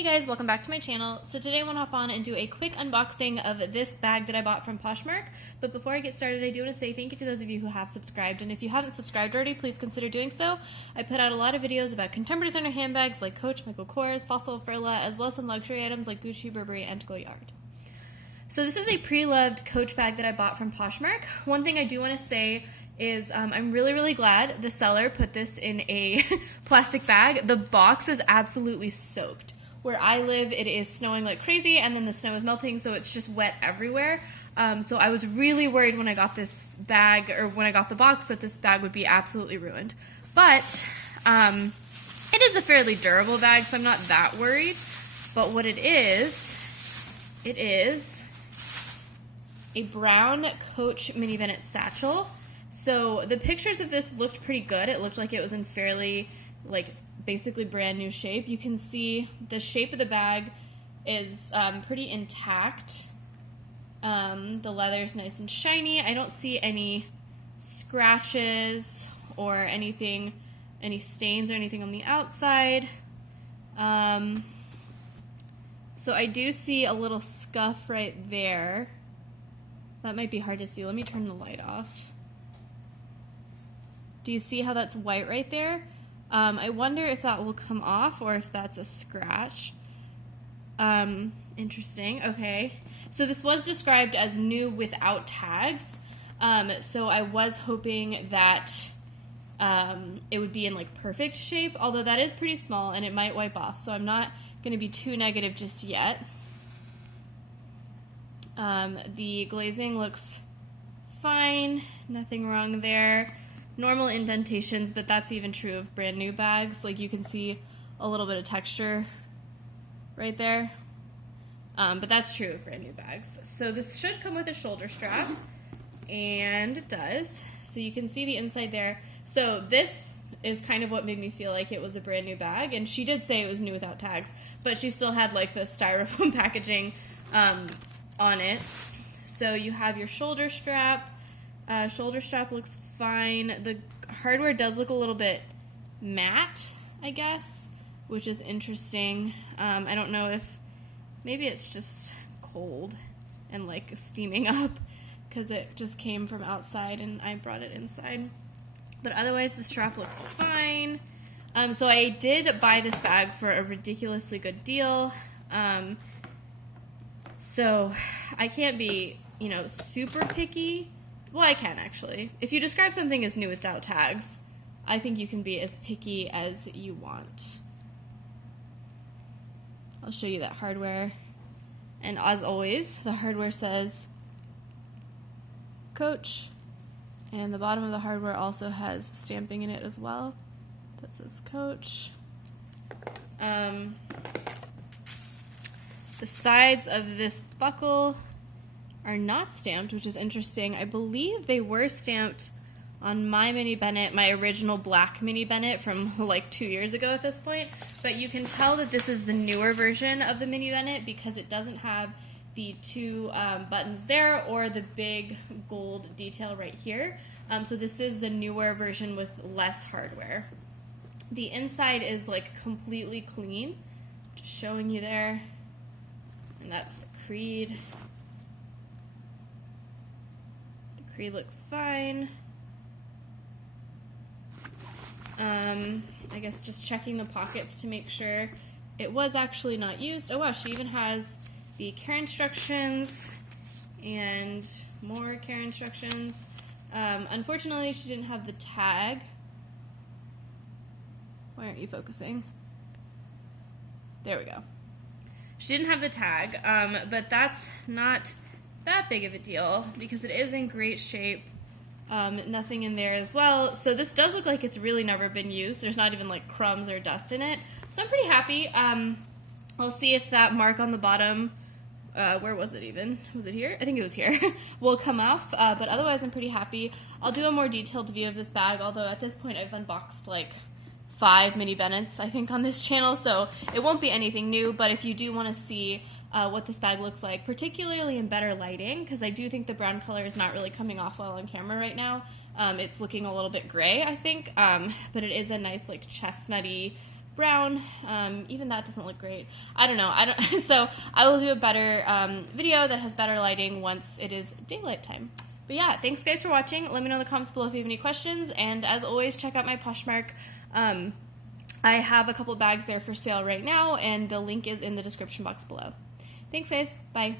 Hey guys, welcome back to my channel. So today I want to hop on and do a quick unboxing of this bag that I bought from Poshmark. But before I get started, I do want to say thank you to those of you who have subscribed. And if you haven't subscribed already, please consider doing so. I put out a lot of videos about contemporary designer handbags like Coach, Michael Kors, Fossil, Furla, as well as some luxury items like Gucci, Burberry, and Goyard. So this is a pre-loved Coach bag that I bought from Poshmark. One thing I do want to say is I'm really glad the seller put this in a plastic bag. The box is absolutely soaked. Where I live, it is snowing like crazy, and then the snow is melting, so it's just wet everywhere. So I was really worried when I got this bag, or when I got the box, that this bag would be absolutely ruined. But it is a fairly durable bag, so I'm not that worried. But what it is a brown Coach Mini Bennett satchel. So the pictures of this looked pretty good. It looked like it was in fairly, basically brand new shape. You can see the shape of the bag is pretty intact. The leather's nice and shiny. I don't see any scratches or anything, any stains or anything on the outside. So I do see a little scuff right there. That might be hard to see. Let me turn the light off. Do you see how that's white right there? I wonder if that will come off or if that's a scratch. Interesting. Okay. So this was described as new without tags. So I was hoping that it would be in perfect shape, although that is pretty small and it might wipe off. So I'm not going to be too negative just yet. The glazing looks fine. Nothing wrong there. Normal indentations, but that's even true of brand new bags. You can see a little bit of texture right there. But that's true of brand new bags. So this should come with a shoulder strap, and it does. So you can see the inside there. So this is kind of what made me feel like it was a brand new bag, and she did say it was new without tags, but she still had the styrofoam packaging on it. So you have your shoulder strap. Shoulder strap looks fine. The hardware does look a little bit matte, I guess, which is interesting. I don't know if maybe it's just cold and steaming up because it just came from outside and I brought it inside. But otherwise the strap looks fine. So I did buy this bag for a ridiculously good deal. So I can't be, super picky. Well, I can actually. If you describe something as new without tags, I think you can be as picky as you want. I'll show you that hardware. And as always, the hardware says Coach. And the bottom of the hardware also has stamping in it as well that says Coach. The sides of this buckle are not stamped, which is interesting. I believe they were stamped on my Mini Bennett, my original black Mini Bennett from 2 years ago at this point, but you can tell that this is the newer version of the Mini Bennett because it doesn't have the two buttons there or the big gold detail right here. So this is the newer version with less hardware. The inside is completely clean, just showing you there, and that's the Creed. Creed looks fine. I guess just checking the pockets to make sure it was actually not used. Oh wow, she even has the care instructions and more care instructions. Unfortunately, she didn't have the tag. Why aren't you focusing? There we go. She didn't have the tag, but that's not that big of a deal because it is in great shape. Nothing in there as well. So this does look like it's really never been used. There's not even crumbs or dust in it. So I'm pretty happy. I'll see if that mark on the bottom, where was it even? Was it here? I think it was here. Will come off. But otherwise I'm pretty happy. I'll do a more detailed view of this bag, although at this point I've unboxed 5 Mini Bennetts, I think, on this channel, so it won't be anything new. But if you do want to see what this bag looks like, particularly in better lighting, because I do think the brown color is not really coming off well on camera right now. It's looking a little bit gray, I think, but it is a nice chestnutty brown. Even that doesn't look great. I don't know. So I will do a better video that has better lighting once it is daylight time. But yeah, thanks guys for watching. Let me know in the comments below if you have any questions. And as always, check out my Poshmark. I have a couple bags there for sale right now, and the link is in the description box below. Thanks guys. Bye.